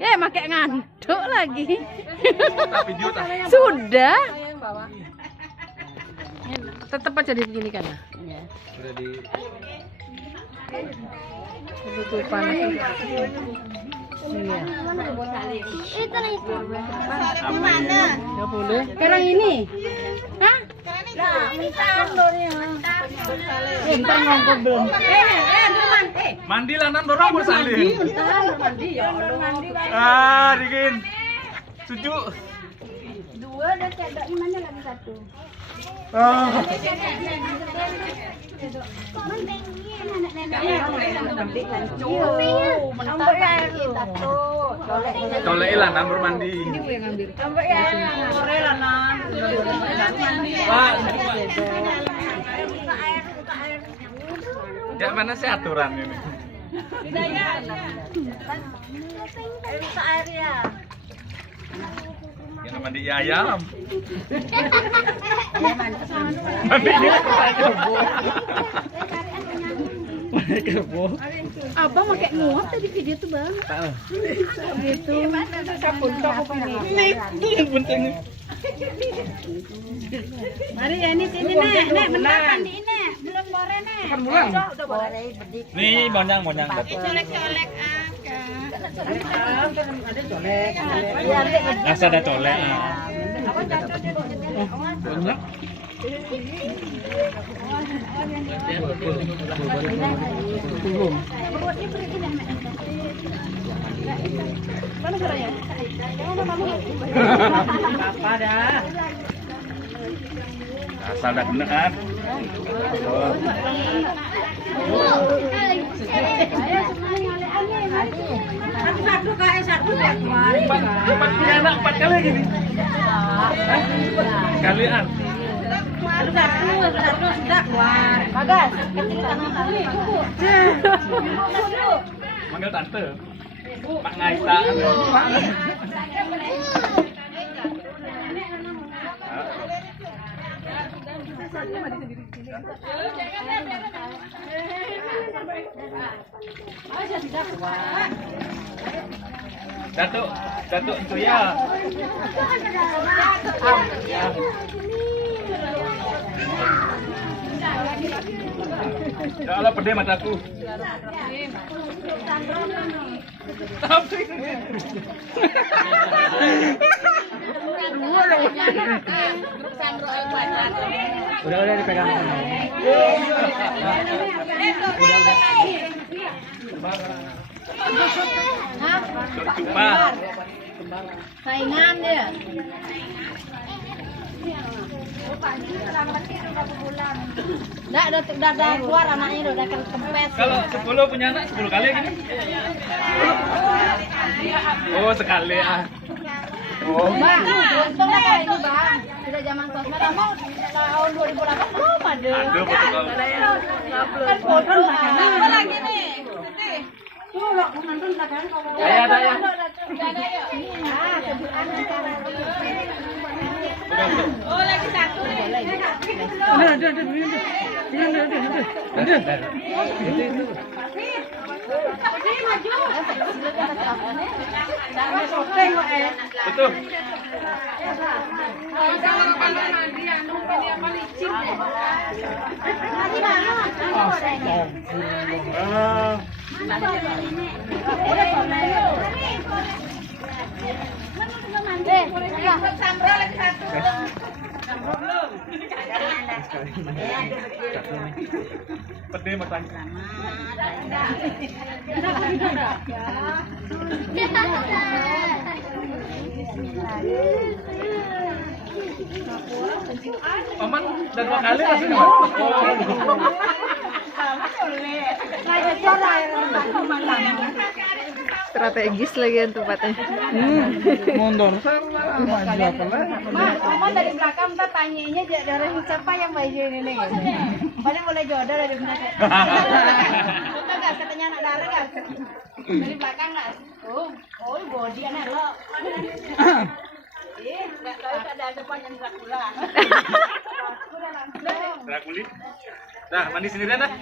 Ya, pakai ngantuk lagi. Video tak. Sudah. Tetap aja di begini kan? Ya. Sudah di Tutupan. Iya. Itu. mana? Enggak boleh. Sekarang ini. Hah? Nah, mentan dornya. Bentar ngongkot belum. Mandi lah nan dorong bersalin. Mandi ya. Ah, dingin. Sejuk. Dua dan cedok gimana lagi satu? Ah. Colek lah nan bermandi. Pak. Ya mana sih aturan ini? Air ya. Yang mandi ayam. Mandi kebo. Abang pakai nguap tadi video tuh bang. Gitu. Ini yang penting. Mari ya ini sini nek bentar mandi nek. Belum bore nek. Bulan. Udah bore bedik. Nih monyang. Colek-colek Asa ada colek. Banyak. Mana suaranya? Apa dah? Asal dah kena kan. Satu kayak satu ya. Empat punya anak 4 kali gini. Kalian. Satu sudah keluar. Bagas, kecilkan tali. Manggil tante. Pak Ngaita. Datuk itu ya. Ya Allah pedih mataku. Tapi udah dipegang. Cuma Saingan dia. Nggak, udah keluar anaknya udah kempes. kalau 10 punya anak 10 kali gini. Oh sekali ah. Oh. Bang, untung lah kayak ini bang. Sudah zaman sosmed, kamu tahun 2008 belum ada. Aduh betul. Kan foto Apa lagi nih? Tuh, lo nonton kan kalau Ada ya. Oh, lagi satu nih. Betul. Pedih matanya. Paman udah 2 kali masih nggak? strategis lagi yang tempatnya. Mundur. Mama dari belakang kita tanyainnya dari siapa yang baju ini nih. Paling boleh jodoh dari belakang. Betul nggak katanya anak darah nggak? Dari belakang nggak? Oh, body anak lo. Nggak tahu ada depannya Dracula. Dracula. Nah, mandi sendirian dah.